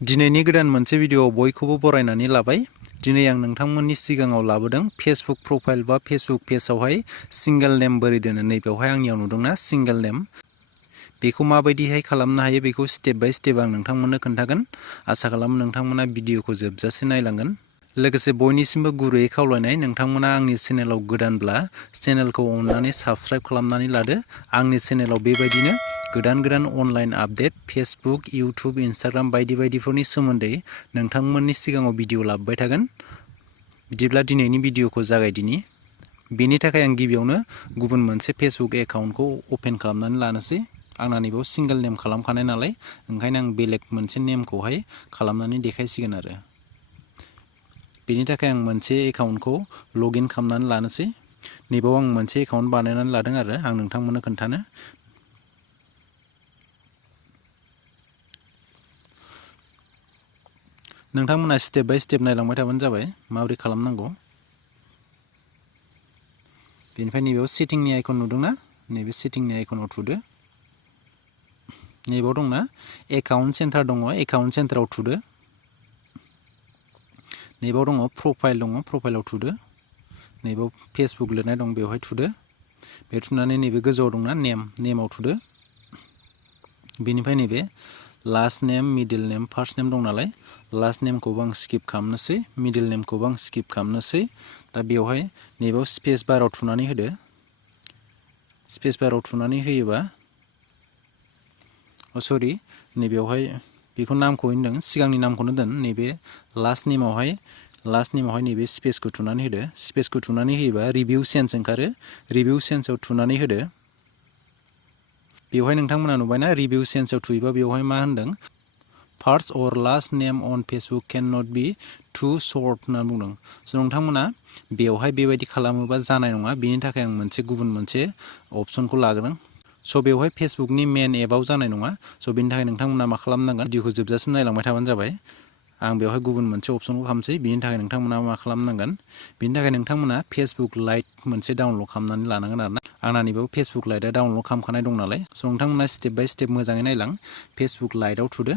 दिनैनि गोदान मोनसे भिडिअ बयखौबो बरायनानै लाबाय। दिनै आं नोंथांमोननि सिगाङाव लाबोदों फेसबुक प्रफाइल बा फेसबुक पेजआवहाय सिंगल नेम बोरै दोनो। नैबेवहाय आंनियाव नुदोंना सिंगल नेम, बेखौ माबायदिहाय खालामनो हायो बेखौ स्टेप बाय स्टेप आं नोंथांमोननो खोन्थागोन। आसा खालामो नोंथांमोना भिडिअखौ जोबजासे नायलांगोन। लोगोसे बयनिसिमबो गुरैयै खावलायनाय, नोंथांमोना आंनि चेनेलाव गोदानब्ला चेनेलखौ अननानै साबस्क्राइब खालामनानै लादो। आंनि चेनेलाव बेबायदिनो गोदान online update Facebook, YouTube, Instagram बायदिफोरनि सोमोन्दै नोंथांमोननि सिगाङाव भिडिअ लाबोबाय थागोन। बिदिब्ला दिनैनि भिडिअखौ जागायदिनि। बेनि थाखाय आं गिबियावनो गुबुन मोनसे फेसबुक एकाउन्टखौ अपेन खालामनानै लानोसै। आंना नैबेयाव सिंगल नेम खालामखानाय नालाय, ओंखायनो आं बेलेग मोनसे नेमखौहाय खालामनानै देखायसिगोन आरो। बेनि थाखाय आं मोनसे एकाउन्टखौ लगइन खालामनानै लानोसै। नैबेयाव आं मोनसे एकाउन्ट बानायनानै लादों आरो आं नोंथांमोननो खोन्थानो। नोंथांमोना स्टेप बाय स्टेप नायलांबाय थाबानो जाबाय माबोरै खालामनांगौ। बेनिफ्राय नैबेयाव सेटिंनि आइकन नुदोंना, नैबे सेटिंनि आइकनाव थुदो। नैबेयाव दंना एकाउन्ट सेन्टार दङ, एकाउन्ट सेन्टाराव थुदो। नैबेयाव दङ प्रफाइल दङ, प्रफाइलाव थुदो। नैबेयाव फेसबुक लिरनाय दं, बेवहाय थुदो। बे थुनानै नैबे गोजौआव दंना नेमाव थुदो। बेनिफ्राय नैबे लास्ट नेम, मिडिल नेम, फार्स्ट नेम दं नालाय, लास्ट नेमखौबो आं स्किप खालामनोसै, मिडिल नेमखौबो आं स्किप खालामनोसै। दा बेवहाय नैबेयाव स्पेस बाराव थुनानै होदो। स्पेस बाराव थुनानै होयोबा सरि, नैबेयावहाय बेखौ नामखौ होनदों, सिगांनि नामखौनो दोन। नैबे लास्ट नेमावहाय नैबे स्पेसखौ थुनानै होदो। स्पेसखौ थुनानै होयोबा रिभिउ सेन्स ओंखारो, रिभिउ सेन्सआव थुनानै होदो। बेवहाय नोंथांमोना नुबायना रिभिउ सेन्सआव थुयोबा बेवहाय मा होनदों, first or last name on Facebook can not be too short होनना बुंदों। स' नोंथांमोना बेवहाय बेबायदि खालामोबा जानाय नङा। बेनि थाखाय आं गुबुन मोनसे अपसनखौ लागोन। स' बेवहाय फेसबुकनि मेन एपआव जानाय नङा। स' बेनि थाखाय नोंथांमोना मा खालामनांगोन, भिडिअखौ जोबजासिम नायलांबाय थाबानो जाबाय। आं बेवहाय गुबुन मोनसे अपसनखौ खालामसै। बेनि थाखाय नोंथांमोना मा खालामनांगोन, बेनि थाखाय नोंथांमोना फेसबुक लाइट मोनसे डाउनलड खालामनानै लानांगोन आरोना। आंना नैबेयाव फेसबुक लाइटआ डाउनलड खालामखानाय दं नालाय, स' नोंथांमोना स्टेप बाय स्टेप मोजाङै नायलां। फेसबुक लाइटआव थुदो।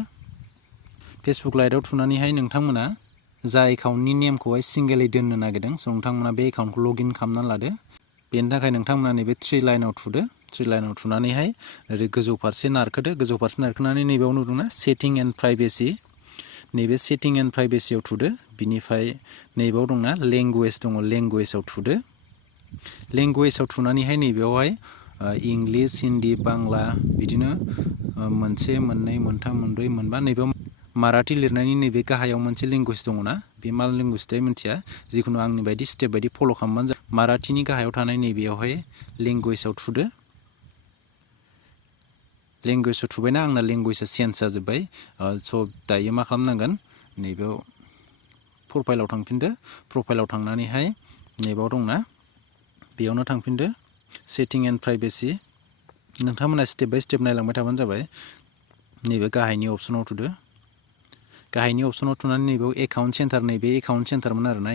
फेसबुक लाइटआव थुनानैहाय नोंथांमोना जा एकाउन्टनि नेमखौहाय सिंगेलै दोननो नागिरदों, स' नोंथांमोना बे एकाउन्टखौ लगइन खालामनानै लादो। बेनि थाखाय नोंथांमोना नैबे थ्रि लाइनाव थुदो। थ्रि लाइनाव थुनानैहाय ओरै गोजौ फारसे नारखोदो। गोजौ फारसे नारखोनानै नैबेयाव नुदोंना सेटिं एन्ड प्राइभेसि, नैबे सेटिं एन्ड प्राइभेसियाव थुदो। बिनिफ्राय नैबेयाव दंना लेंगुवेज दङ, लेंगुवेजाव थुदो। लेंगुवेजाव थुनानैहाय नैबेयावहाय इंलिस, हिन्दी, बांला बिदिनो मोनसे, मोननै, मोनथाम, मोनब्रै, मोनबा, नैबेयाव माराठी लिरनायनि नैबे गाहायाव मोनसे लेंगुवेज दङना, बे मा लेंगुवेज थाय मिन्थिया। जिखुनु आंनि बायदि स्टेप बायदि फल' खालामबानो जाबाय। माराठीनि गाहायाव थानाय नैबेयावहाय लेंगुवेजाव थुदो। लेंगुवेजाव थुबायना, आंना लेंगुवेजा चेन्ज जाजोब्बाय। स' दायो मा खालामनांगोन, नैबेयाव प्रफाइलाव थांफिनदो। प्रफाइलाव थांनानैहाय नैबेयाव दंना, बेयावनो थांफिनदो सेटिं एन्ड प्राइभेसि। नोंथांमोना स्टेप बाय स्टेप नायलांबाय थाबानो जाबाय। नैबे गाहायनि अपसनाव थुदो। गाहायनि अपसनाव थुनानै नैबेयाव एकाउन्ट सेन्टार, नैबे एकाउन्ट सेन्टारमोन आरोना,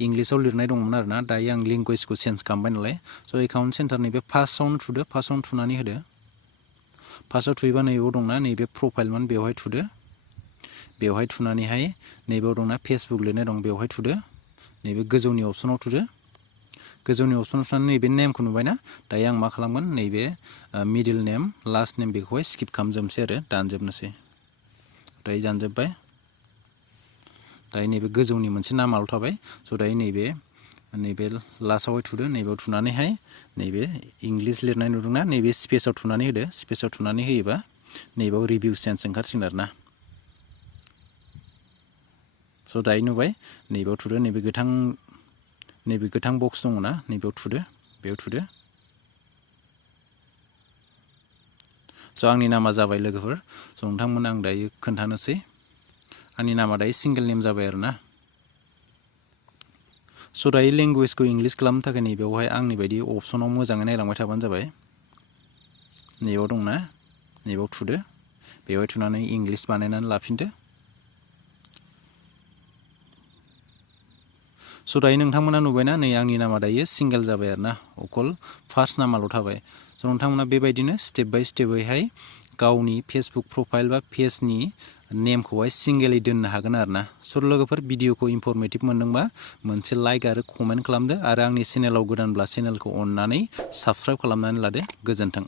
इंलिसाव लिरनाय दंमोन आरोना। दायो आं लेंगुवेजखौ चेन्ज खालामबाय नालाय, स' एकाउन्ट सेन्टार नैबे फार्स्टआवनो थुदो। फार्स्टआवनो थुनानै होदो। फार्स्टआव थुयोबा नैबेयाव दंना, नैबे प्रफाइलमोन, बेवहाय थुदो। बेवहाय थुनानैहाय नैबेयाव दंना फेसबुक लिरनाय दं, बेवहाय थुदो। नैबे गोजौनि अपसनाव थुदो। गोजौनि अपसनाव थुनानै नैबे नेमखौ नुबायना, दायो आं मा खालामगोन, नैबे मिडिल नेम, लास्ट नेम बेखौहाय स्किप खालामजोबनोसै आरो दानजोबनोसै। दायो दानजोब्बाय। दायो नैबे गोजौनि मोनसे नामाल' थाबाय। स' दायो नैबे लास्टआवहाय थुदो। नैबेयाव थुनानैहाय नैबे इंलिस लिरनाय नुदोंना, नैबे स्पेसाव थुनानै होदो। स्पेसाव थुनानै होयोबा नैबेयाव रिभिउ सेन्स ओंखारसिगोन आरोना। स' दायो नुबाय, नैबेयाव थुदो। नैबे गोथां बक्स दङना, नैबेयाव थुदो, बेयाव थुदो। स' आंनि नामा जाबाय लोगोफोर। स' नोंथांमोन आं दायो खोन्थानोसै। आंनि नामा दायो सिंगल नेम जाबाय आरोना। स' दायो लेंगुवेजखौ इंलिस खालामनो थाखाय नैबेयावहाय आंनि बायदि अपसनाव मोजाङै नायलांबाय थाबानो जाबाय। नैबेयाव दंना, नैबेयाव थुदो। बेवहाय थुनानै इंलिस बानायनानै लाफिनदो। स' दायो नोंथांमोना नुबायना, नै आंनि नामा दायो सिंगल जाबाय आरोना, अकल फार्स्ट नामाल' थाबाय। स' नोंथांमोना बेबायदिनो स्टेप बाय स्टेपैहाय गावनि फेसबुक प्रफाइल बा पेजनि नेमखौहाय सिंगेलि दोननो हागोन आरो ना। स' लोगोफोर भिडिअखौ इनफरमेटिभ मोनदोंबा मोनसे लाइक आरो कमेन्ट खालामदो आरो आंनि चेनेलाव गोदानब्ला चेनेलखौ अननानै साबस्क्राइब खालामनानै लादो। गोजोन्थों।